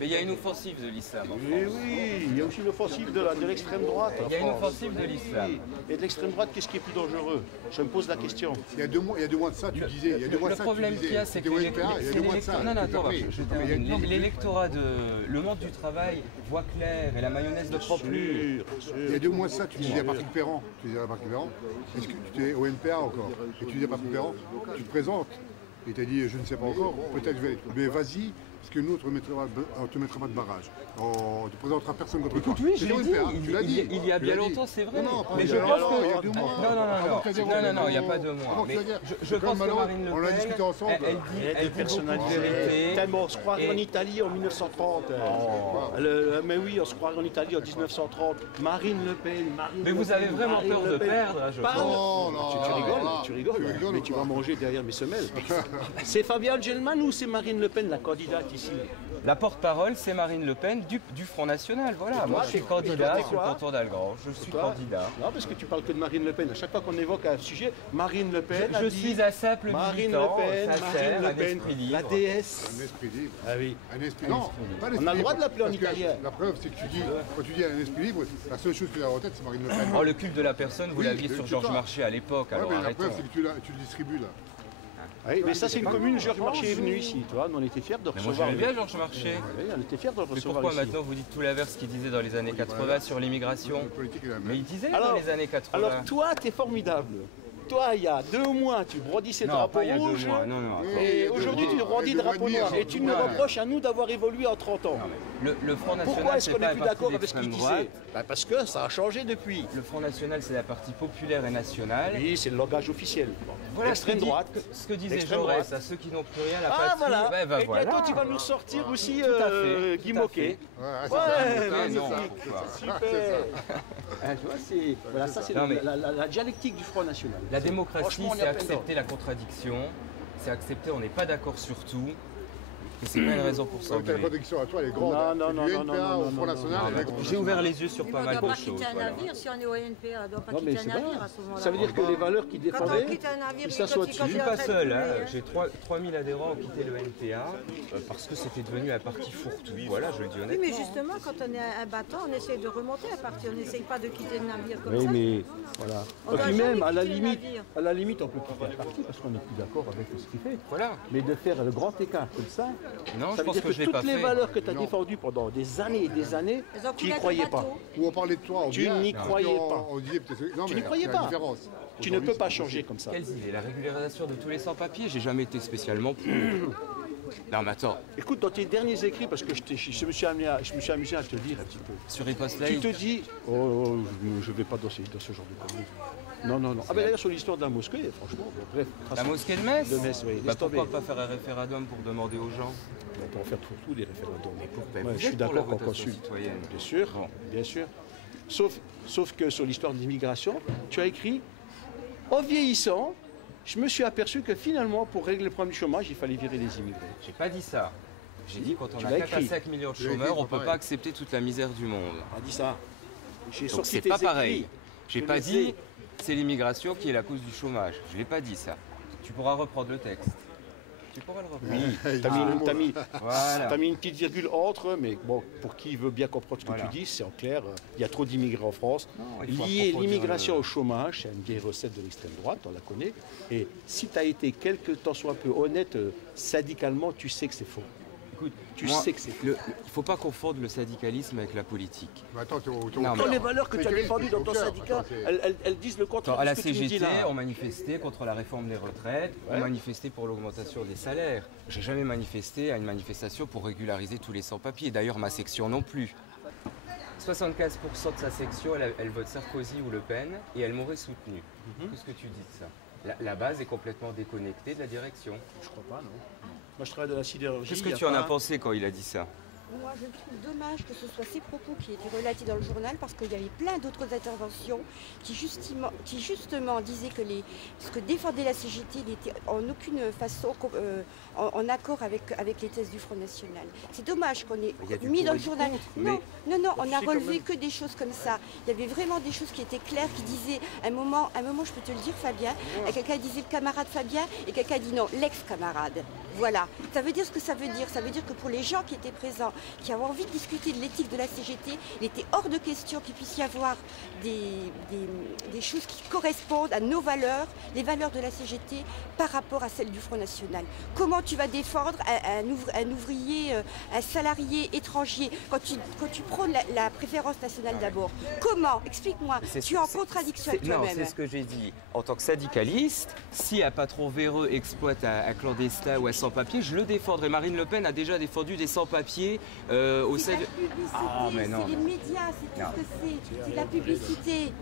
Mais il y a une offensive de l'islam. Oui, il y a aussi une offensive de l'extrême droite. Il y a une offensive de l'islam. Oui. Et de l'extrême droite, qu'est-ce qui est plus dangereux? Je me pose la question. Il y a 2 mois de ça, tu disais. Le problème qu'il y a, c'est que l'électorat le monde du travail voit clair et la mayonnaise ne prend plus. Il y a 2 mois de ça, tu disais à Patrick Ferrand, est-ce que tu es au NPA encore? Et tu disais à Patrick Ferrand, tu te présentes. Et tu as dit, je ne sais pas encore, peut-être je vais. Mais vas-y, parce que nous, on ne te mettra pas de barrage. On ne te présentera personne contre toi. Oui, je l'ai dit. Il y a bien longtemps, c'est vrai. Mais je pense qu'il y a 2 mois. Non, il n'y a pas 2 mois. Je pense que Marine Le Pen, on l'a discuté ensemble. Elle dit beaucoup de vérité. Tellement on se croirait en Italie en 1930. Mais oui, on se croirait en Italie en 1930. Marine Le Pen, Mais vous avez vraiment peur de perdre, je pense. Tu rigoles, mais tu vas manger derrière mes semelles. C'est Fabian Gelman ou c'est Marine Le Pen, la candidate ici? La porte-parole, c'est Marine Le Pen du Front National. Voilà, moi je suis candidat sur le canton d'Algrange. Je suis candidat. Non, parce que tu parles que de Marine Le Pen. À chaque fois qu'on évoque un sujet, Marine Le Pen. Je suis un simple militant, Marine Le Pen, la déesse. Un esprit libre. Ah oui. Un esprit libre. Non, On a le droit de l'appeler en italien. La preuve, c'est que quand tu dis un esprit libre, la seule chose que tu as en tête, c'est Marine Le Pen. Oh, le culte de la personne, vous l'aviez sur Georges Marchais à l'époque. La preuve, c'est que tu le distribues là. Oui, mais ça c'est une commune, Georges Marchais est venu ici, toi, on était fiers de recevoir. Moi j'aimais bien Georges Marchais. Oui, on était fiers de le Mais recevoir pourquoi ici. maintenant vous dites tout l'inverse qu'il disait dans les années 80 sur l'immigration? Mais il disait dans les années 80. Alors toi, t'es formidable. Toi, il y a 2 mois, tu brandissais le drapeau rouge. Et aujourd'hui, tu brandis le drapeau noir. Et tu nous reproches à nous d'avoir évolué en 30 ans. Le Front National, pourquoi est-ce qu'on n'est plus d'accord avec ce qu'il disait? Parce que ça a changé depuis. Le Front National, c'est la partie populaire et nationale. Oui, c'est le langage officiel. Voilà l'extrême droite. Ce que disait Jaurès, à ceux qui n'ont plus rien, la patrie. Ah voilà. Ben, et bientôt, tu vas nous sortir aussi Guy Moquet. Ouais, super. Tu vois, voilà, ça c'est la dialectique du Front National. La démocratie, c'est accepter la contradiction, c'est accepter on n'est pas d'accord sur tout, et c'est pas une raison pour s'engueuler. Ta contradiction à toi, elle est grande. Non, au Front National, j'ai ouvert les yeux sur pas mal de choses. On ne doit pas quitter un navire si on est au NPA, on ne doit pas quitter un navire à ce moment-là. Ça veut dire que les valeurs qui défendaient, ils s'assoient dessus. Je ne suis pas seul, j'ai 3000 adhérents ont quitté le NPA parce que c'était devenu un parti fourre-tout. Voilà, je le dis honnêtement. Oui, mais justement, quand on est un battant, on essaie de remonter à partir, on n'essaye pas de quitter le navire comme ça. Oui, mais voilà. Et puis même, à la limite, on peut quitter un parti parce qu'on n'est plus d'accord avec ce qu'il fait. Voilà. Mais de faire le grand écart comme ça, non, ça veut dire que toutes les valeurs que tu as défendues pendant des années et des années, tu n'y croyais pas. Ou on parlait de toi, tu n'y croyais pas. Tu n'y croyais pas. Tu ne peux pas changer comme ça. Quelles idées? La régularisation de tous les sans-papiers, j'ai jamais été spécialement pour. Non, mais attends. Écoute, dans tes derniers écrits, parce que je me suis amusé à te le dire un petit peu. Sur Riposte Live. Tu te dis, je ne vais pas dans ce genre de conneries. Non. Ah ben d'ailleurs sur l'histoire de la mosquée, franchement, bref. La mosquée de Metz. Oui. Pourquoi pas faire un référendum pour demander aux gens? On peut en faire pour tout des référendums. Je suis d'accord qu'on consulte. Bien sûr, bien sûr. Sauf que sur l'histoire de l'immigration, tu as écrit, en vieillissant, je me suis aperçu que finalement, pour régler le problème du chômage, il fallait virer les immigrés. J'ai pas dit ça. J'ai dit quand on a 4 à 5 millions de chômeurs, on ne peut pas accepter toute la misère du monde. On a dit ça. Donc c'est pas pareil. J'ai pas dit c'est l'immigration qui est la cause du chômage. Je l'ai pas dit ça. Tu pourras reprendre le texte. Tu pourras le reprendre. Oui, t'as mis une petite virgule entre, mais bon, pour qui veut bien comprendre ce que tu dis, c'est en clair, il y a trop d'immigrés en France. Lier l'immigration au chômage, c'est une vieille recette de l'extrême droite, on la connaît. Et si tu as été quelque temps soit un peu honnête syndicalement, tu sais que c'est faux. Écoute, tu sais que c'est faux. Il ne faut pas confondre le syndicalisme avec la politique. Attends, les valeurs que tu as défendues dans ton syndicat, elles disent le contraire. À la CGT, on manifestait contre la réforme des retraites, on manifestait pour l'augmentation des salaires. Je n'ai jamais manifesté à une manifestation pour régulariser tous les sans-papiers. D'ailleurs, ma section non plus. 75% de sa section, elle vote Sarkozy ou Le Pen, et elle m'aurait soutenu. Qu'est-ce que tu dis de ça? La base est complètement déconnectée de la direction. Je crois pas, non. Moi, je travaille de la sidérurgie. Qu'est-ce que tu en as pensé quand il a dit ça? Moi, je trouve dommage que ce soit ces propos qui étaient relatés dans le journal parce qu'il y avait plein d'autres interventions qui justement disaient que ce que défendait la CGT n'était en aucune façon en accord avec les thèses du Front National. C'est dommage qu'on ait mis dans le journal. Non, on a relevé que des choses comme ça. Il y avait vraiment des choses qui étaient claires, qui disaient, un moment je peux te le dire Fabien, quelqu'un disait le camarade Fabien et quelqu'un dit non, l'ex-camarade. Voilà, ça veut dire ce que ça veut dire. Ça veut dire que pour les gens qui étaient présents, qui avaient envie de discuter de l'éthique de la CGT, il était hors de question qu'il puisse y avoir des choses qui correspondent à nos valeurs, les valeurs de la CGT par rapport à celles du Front National. Comment tu vas défendre un ouvrier, un salarié étranger quand tu prônes la préférence nationale d'abord? Comment? Explique-moi. Tu es en contradiction avec toi-même. Non, c'est ce que j'ai dit. En tant que syndicaliste, si un patron véreux exploite un clandestin ou un sans-papier, je le défendrai. Marine Le Pen a déjà défendu des sans-papiers au sein de... Ah, mais non. C'est les médias, c'est tout ce que c'est. C'est de la publicité.